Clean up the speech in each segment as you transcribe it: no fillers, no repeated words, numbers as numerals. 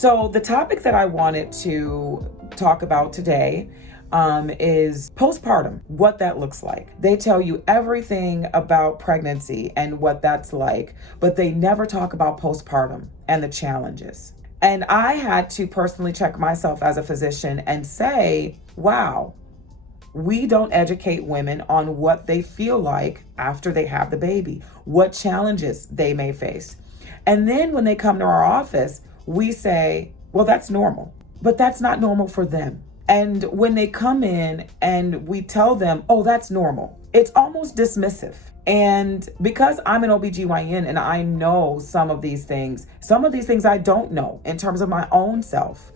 So the topic that I wanted to talk about today is postpartum, what that looks like. They tell you everything about pregnancy and what that's like, but they never talk about postpartum and the challenges. And I had to personally check myself as a physician and say, wow, we don't educate women on what they feel like after they have the baby, what challenges they may face. And then when they come to our office, we say, well, that's normal, but that's not normal for them. And when they come in and we tell them, oh, that's normal, it's almost dismissive. And because I'm an OBGYN and I know some of these things I don't know in terms of my own self,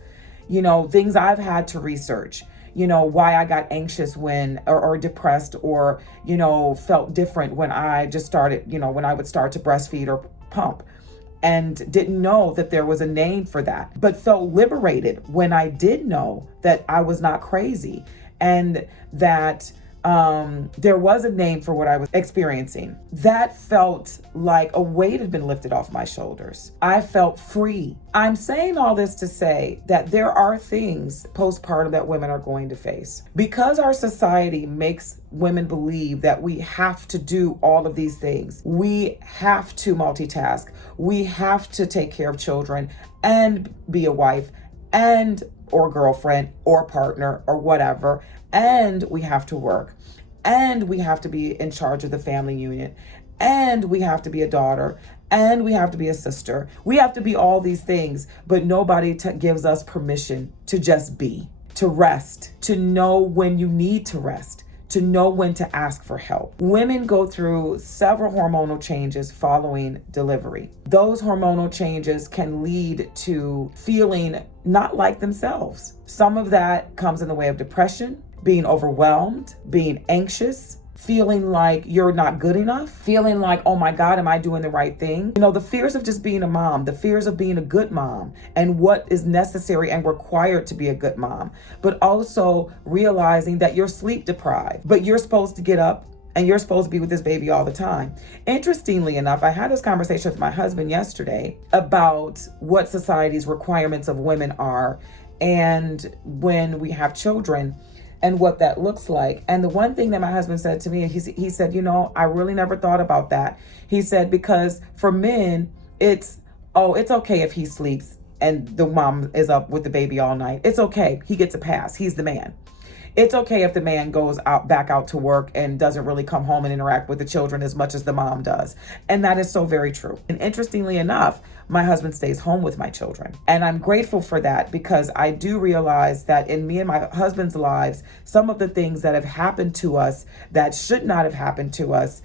things I've had to research, why I got anxious when, or depressed, or, felt different when I just started, when I would start to breastfeed or pump, and didn't know that there was a name for that, but felt liberated when I did know that I was not crazy and that there was a name for what I was experiencing. That felt like a weight had been lifted off my shoulders. I felt free. I'm saying all this to say that there are things postpartum that women are going to face. Because our society makes women believe that we have to do all of these things. We have to multitask. We have to take care of children and be a wife and or girlfriend or partner or whatever. And we have to work, and we have to be in charge of the family unit, and we have to be a daughter, and we have to be a sister. We have to be all these things, but nobody gives us permission to just be, to rest, to know when you need to rest, to know when to ask for help. Women go through several hormonal changes following delivery. Those hormonal changes can lead to feeling not like themselves. Some of that comes in the way of depression, being overwhelmed, being anxious, feeling like you're not good enough, feeling like, oh my God, am I doing the right thing? The fears of just being a mom, the fears of being a good mom and what is necessary and required to be a good mom, but also realizing that you're sleep deprived, but you're supposed to get up and you're supposed to be with this baby all the time. Interestingly enough, I had this conversation with my husband yesterday about what society's requirements of women are and when we have children, and what that looks like. And the one thing that my husband said to me, he said, I really never thought about that. He said, because for men, it's okay if he sleeps and the mom is up with the baby all night. It's okay. He gets a pass. He's the man. It's okay if the man goes back out to work and doesn't really come home and interact with the children as much as the mom does. And that is so very true. And interestingly enough, my husband stays home with my children. And I'm grateful for that because I do realize that in me and my husband's lives, some of the things that have happened to us that should not have happened to us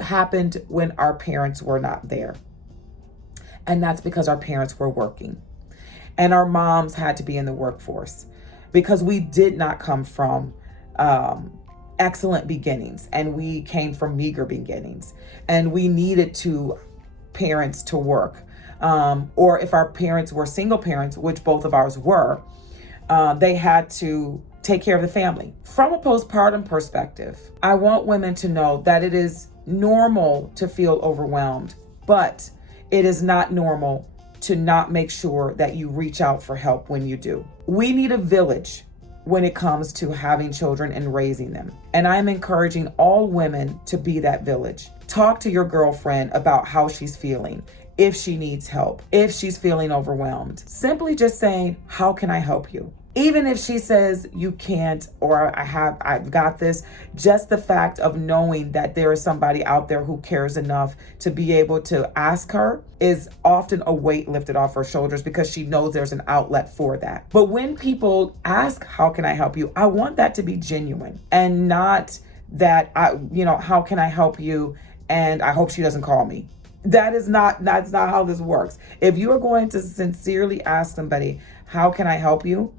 happened when our parents were not there. And that's because our parents were working and our moms had to be in the workforce. Because we did not come from excellent beginnings and we came from meager beginnings and we needed parents to work. Or if our parents were single parents, which both of ours were, they had to take care of the family. From a postpartum perspective, I want women to know that it is normal to feel overwhelmed, but it is not normal to not make sure that you reach out for help when you do. We need a village when it comes to having children and raising them. And I'm encouraging all women to be that village. Talk to your girlfriend about how she's feeling, if she needs help, if she's feeling overwhelmed. Simply just saying, how can I help you? Even if she says you can't, or I've got this, just the fact of knowing that there is somebody out there who cares enough to be able to ask her is often a weight lifted off her shoulders because she knows there's an outlet for that. But when people ask, how can I help you? I want that to be genuine and not that how can I help you? And I hope she doesn't call me. That's not how this works. If you are going to sincerely ask somebody, how can I help you?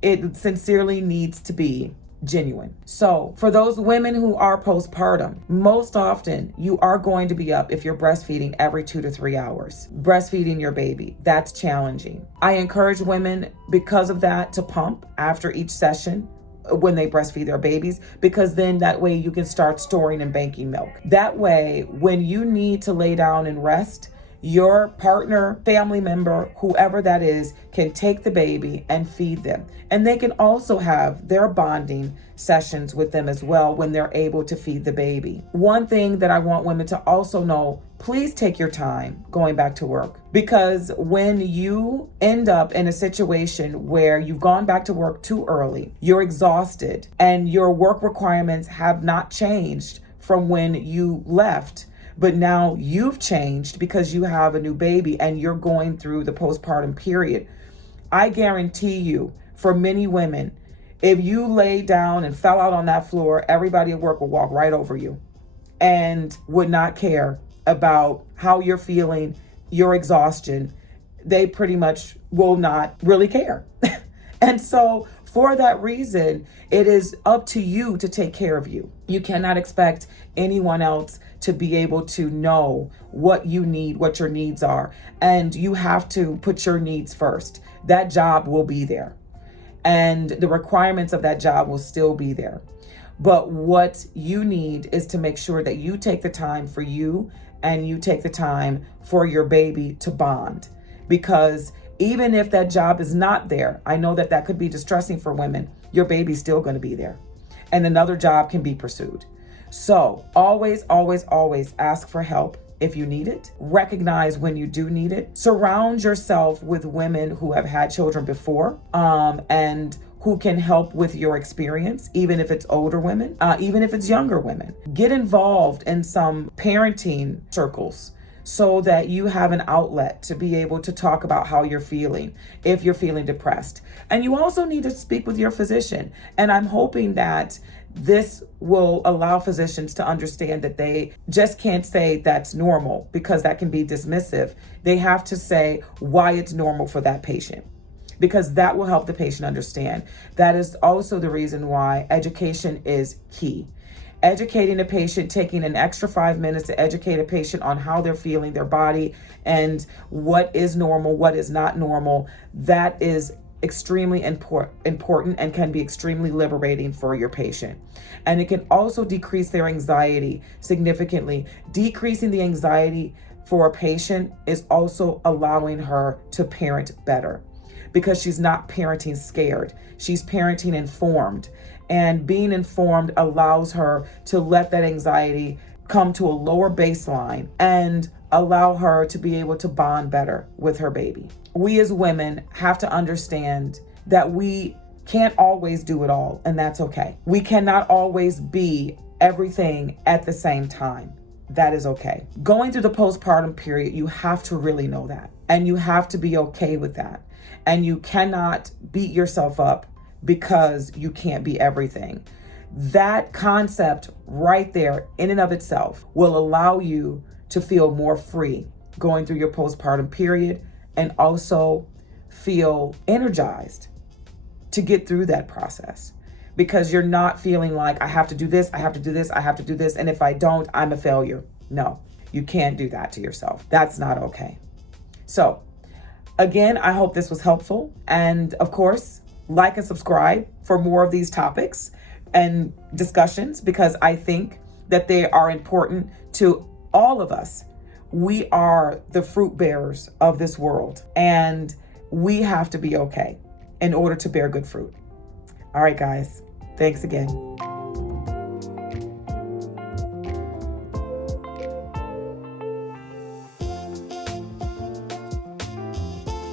It sincerely needs to be genuine. So for those women who are postpartum, most often you are going to be up if you're breastfeeding every 2 to 3 hours, breastfeeding your baby. That's challenging. I encourage women because of that to pump after each session when they breastfeed their babies, because then that way you can start storing and banking milk. That way, when you need to lay down and rest, Your partner, family member, whoever that is, can take the baby and feed them. And they can also have their bonding sessions with them as well when they're able to feed the baby. One thing that I want women to also know, please take your time going back to work, because when you end up in a situation where you've gone back to work too early, you're exhausted, and your work requirements have not changed from when you left, but now you've changed because you have a new baby and you're going through the postpartum period. I guarantee you, for many women, if you lay down and fell out on that floor, everybody at work will walk right over you and would not care about how you're feeling, your exhaustion. They pretty much will not really care. And so for that reason, it is up to you to take care of you. You cannot expect anyone else to be able to know what you need, what your needs are. And you have to put your needs first. That job will be there, and the requirements of that job will still be there. But what you need is to make sure that you take the time for you and you take the time for your baby to bond. Because even if that job is not there, I know that that could be distressing for women, your baby's still going to be there. And another job can be pursued. So always, always, always ask for help if you need it. Recognize when you do need it. Surround yourself with women who have had children before, and who can help with your experience, even if it's older women, even if it's younger women. Get involved in some parenting circles so that you have an outlet to be able to talk about how you're feeling, if you're feeling depressed. And you also need to speak with your physician. And I'm hoping that this will allow physicians to understand that they just can't say that's normal, because that can be dismissive. They have to say why it's normal for that patient, because that will help the patient understand. That is also the reason why education is key. Educating a patient, taking an extra 5 minutes to educate a patient on how they're feeling, their body, and what is normal, what is not normal, that is extremely important and can be extremely liberating for your patient. And it can also decrease their anxiety significantly. Decreasing the anxiety for a patient is also allowing her to parent better, because she's not parenting scared. She's parenting informed. And being informed allows her to let that anxiety come to a lower baseline and allow her to be able to bond better with her baby. We as women have to understand that we can't always do it all, and that's okay. We cannot always be everything at the same time. That is okay. Going through the postpartum period, you have to really know that, and you have to be okay with that. And you cannot beat yourself up because you can't be everything. That concept right there in and of itself will allow you to feel more free going through your postpartum period, and also feel energized to get through that process, because you're not feeling like I have to do this, I have to do this, I have to do this, and if I don't, I'm a failure. No, you can't do that to yourself. That's not okay. So again, I hope this was helpful. And of course, like and subscribe for more of these topics and discussions, because I think that they are important to all of us. We are the fruit bearers of this world, and we have to be okay in order to bear good fruit. All right, guys. Thanks again.